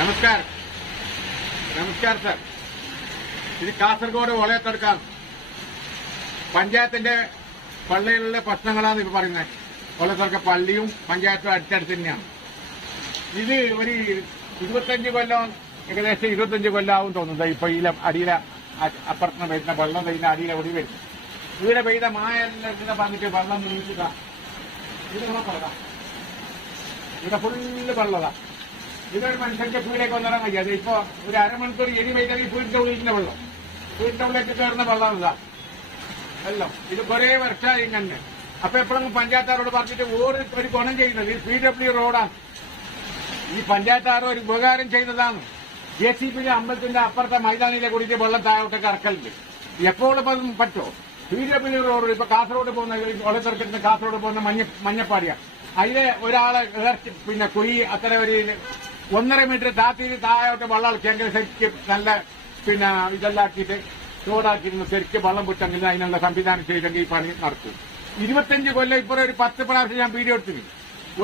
നമസ്കാരം സർ. ഇത് കാസർഗോഡ് വളയത്തെടുക്കാം പഞ്ചായത്തിന്റെ പള്ളിയിലുള്ള പ്രശ്നങ്ങളാണ് ഇപ്പൊ പറയുന്നത്. വളയത്തെടുക്ക പള്ളിയും പഞ്ചായത്തും അടുത്തടുത്ത് തന്നെയാണ്. ഇത് ഒരു 25 കൊല്ലം, ഏകദേശം 25 കൊല്ലാവും തോന്നുന്നത്. ഇപ്പൊ ഈ അടിയിലെ അപ്പുറത്തിന് വരുന്ന വെള്ളം കഴിഞ്ഞ അടിയിലെ ഒടി വരും. ഇവിടെ പെയ്ത മായെല്ലാം പറഞ്ഞിട്ട് വെള്ളം നീക്കുക. ഇവിടെ ഫുള്ള് വെള്ളതാ. ഇതൊരു മനുഷ്യന്റെ വീടേക്ക് ഒന്നിടാൻ കഴിയാതെ ഇപ്പൊ ഒരു അരമണിക്കൂർ എരി പെയ്താൽ ഈ വീടിന്റെ ഉള്ളിന്റെ വെള്ളം, വീടിന്റെ ഉള്ളിലേക്ക് കയറുന്ന വെള്ളം ഇതാ വെള്ളം. ഇത് കുറേ വർഷമായി ഇങ്ങനെ. അപ്പൊ എപ്പോഴും പഞ്ചായത്താരോട് പറഞ്ഞിട്ട് ഒരു ഗുണം ചെയ്യുന്നത് ഈ PW റോഡാണ്. ഈ പഞ്ചായത്താരോ ഒരു ഉപകാരം ചെയ്യുന്നതാണ്. JCB അമ്പലത്തിന്റെ അപ്പുറത്തെ മൈതാനിയിലെ കൂടിയിട്ട് വെള്ളം താഴോട്ടൊക്കെ ഇറക്കലുണ്ട്. എപ്പോഴും പറ്റോ? PW റോഡ് ഇപ്പൊ കാസർഗോഡ് പോകുന്ന ഒളത്തിറക്കുന്ന കാസർഗോഡ് പോകുന്ന മഞ്ഞപ്പാടിയാണ്. അതിലെ ഒരാളെ പിന്നെ കുഴി അത്ര ഒരു 1.5 മീറ്റർ താഴോട്ട് വെള്ളം ഇറക്കിയെങ്കിൽ ശരിക്കും നല്ല പിന്നെ ഇതെല്ലാം ആക്കിയിട്ട് ചൂടാക്കിയിരുന്നു ശരിക്കും വെള്ളം വിട്ടെങ്കിൽ അതിനുള്ള സംവിധാനം ചെയ്തെങ്കിൽ ഈ പണി നടത്തും. 25 കൊല്ലം ഇപ്പോൾ ഒരു 10 പ്രാവശ്യം ഞാൻ വീഡിയോ എടുത്തിരുന്നു.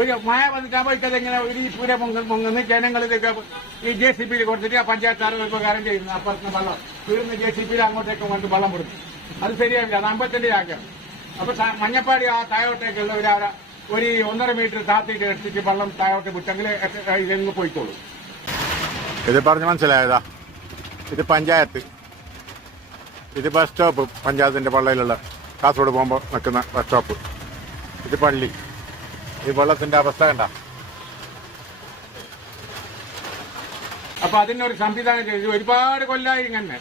ഒരു മഴ വന്നിട്ടാൻ പോയിട്ടത് എങ്ങനെ ഒരു പൂര പൊങ്ങുന്ന ജനങ്ങൾ ഈ JCB കൊടുത്തിട്ട് ആ പഞ്ചായത്താറ് ഉപകാരം ചെയ്യുന്നു. അപ്പുറത്ത് വെള്ളം വീഴുന്ന JCB അങ്ങോട്ടേക്ക് കൊണ്ട് വെള്ളം കൊടുക്കും. അത് ശരിയാവില്ല. അത് അമ്പലത്തിന്റെ ആഗ്രഹം. അപ്പൊ മഞ്ഞപ്പാടി ആ താഴോട്ടേക്കുള്ള ഒരു 1.5 മീറ്റർ താത്തിയിട്ട് എടുത്തിട്ട് വെള്ളം താഴോട്ട് വിട്ടെങ്കിൽ ഇതെങ്ങ് പോയിക്കോളൂ. ഇത് പറഞ്ഞ് മനസ്സിലായതാ. ഇത് പഞ്ചായത്ത്, ഇത് ബസ് സ്റ്റോപ്പ്, പഞ്ചായത്തിന്റെ പള്ളിയിലുള്ള കാസർഗോഡ് പോകുമ്പോൾ നിൽക്കുന്ന ബസ് സ്റ്റോപ്പ്. ഇത് പള്ളി. ഈ വെള്ളത്തിന്റെ അവസ്ഥ കണ്ട. അപ്പൊ അതിനൊരു സംവിധാനം ചെയ്തു. ഒരുപാട് കൊല്ലായി ഇങ്ങനെ.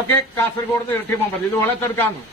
ഓക്കെ, കാസർഗോഡ് ഇരട്ടി പോകുമ്പോൾ ഇത് വളർത്തെടുക്കാന്ന്